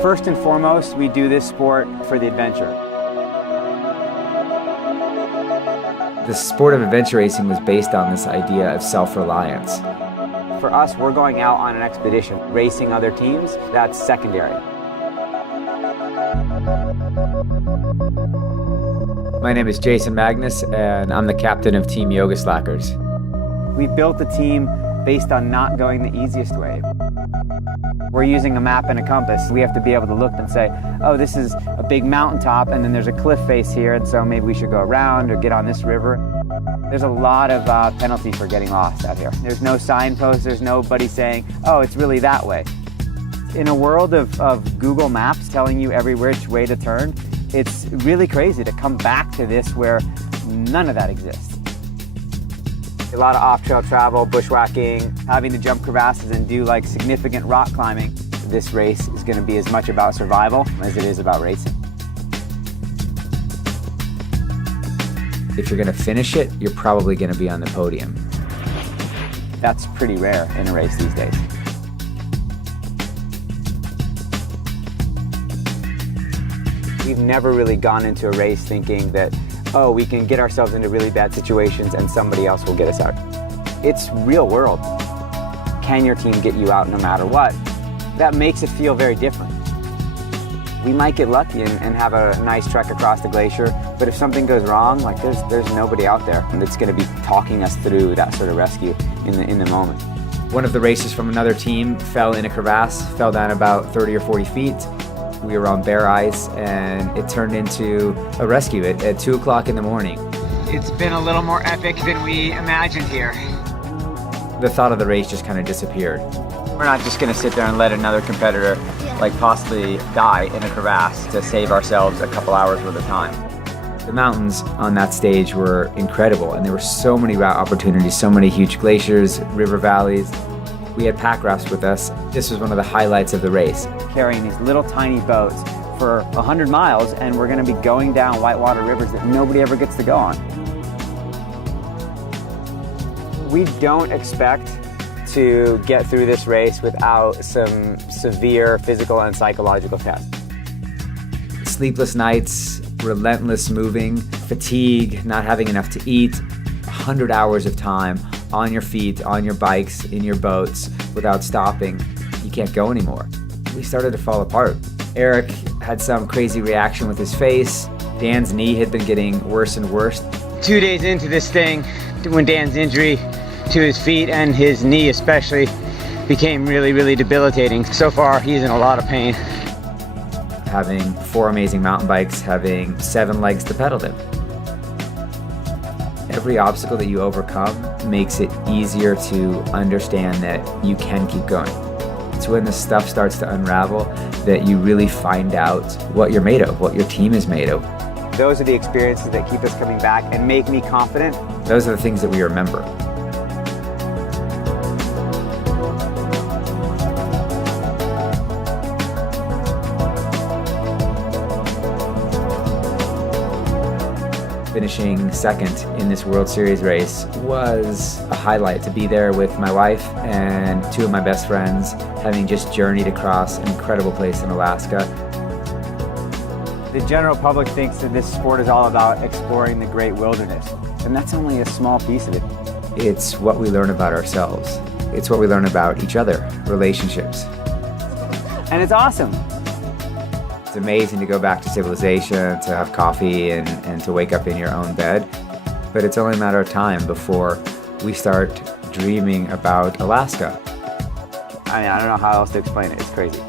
First and foremost, we do this sport for the adventure. The sport of adventure racing was based on this idea of self-reliance. For us, we're going out on an expedition, racing other teams, that's secondary. My name is Jason Magness, and I'm the captain of Team YogaSlackers. We built the team based on not going the easiest way. We're using a map and a compass. We have to be able to look and say, oh, this is a big mountaintop, and then there's a cliff face here, and so maybe we should go around or get on this river. There's a lot of penalties for getting lost out here. There's no signposts, there's nobody saying, oh, it's really that way. In a world of Google Maps telling you every which way to turn, it's really crazy to come back to this where none of that exists. A lot of off-trail travel, bushwhacking, having to jump crevasses and do like significant rock climbing. This race is going to be as much about survival as it is about racing. If you're going to finish it, you're probably going to be on the podium. That's pretty rare in a race these days. We've never really gone into a race thinking that, oh, we can get ourselves into really bad situations and somebody else will get us out. It's real world. Can your team get you out no matter what? That makes it feel very different. We might get lucky and have a nice trek across the glacier, but if something goes wrong, like there's nobody out there that's going to be talking us through that sort of rescue in the moment. One of the racers from another team fell in a crevasse, fell down about 30 or 40 feet. We were on bare ice, and it turned into a rescue at 2 o'clock in the morning. It's been a little more epic than we imagined here. The thought of the race just kind of disappeared. We're not just going to sit there and let another competitor like possibly die in a crevasse to save ourselves a couple hours worth of time. The mountains on that stage were incredible, and there were so many route opportunities, so many huge glaciers, river valleys. We had pack rafts with us. This was one of the highlights of the race. Carrying these little tiny boats for 100 miles, and we're going to be going down whitewater rivers that nobody ever gets to go on. We don't expect to get through this race without some severe physical and psychological tests. Sleepless nights, relentless moving, fatigue, not having enough to eat, 100 hours of time on your feet, on your bikes, in your boats, without stopping. You can't go anymore. We started to fall apart. Eric had some crazy reaction with his face. Dan's knee had been getting worse and worse. 2 days into this thing, when Dan's injury to his feet and his knee especially became really, really debilitating. So far, he's in a lot of pain. Having 4 amazing mountain bikes, having 7 legs to pedal them. Every obstacle that you overcome makes it easier to understand that you can keep going. It's when the stuff starts to unravel that you really find out what you're made of, what your team is made of. Those are the experiences that keep us coming back and make me confident. Those are the things that we remember. Finishing second in this World Series race was a highlight. To be there with my wife and 2 of my best friends, having just journeyed across an incredible place in Alaska. The general public thinks that this sport is all about exploring the great wilderness, and that's only a small piece of it. It's what we learn about ourselves. It's what we learn about each other, relationships. And it's awesome. It's amazing to go back to civilization, to have coffee, and to wake up in your own bed. But it's only a matter of time before we start dreaming about Alaska. I mean, I don't know how else to explain it. It's crazy.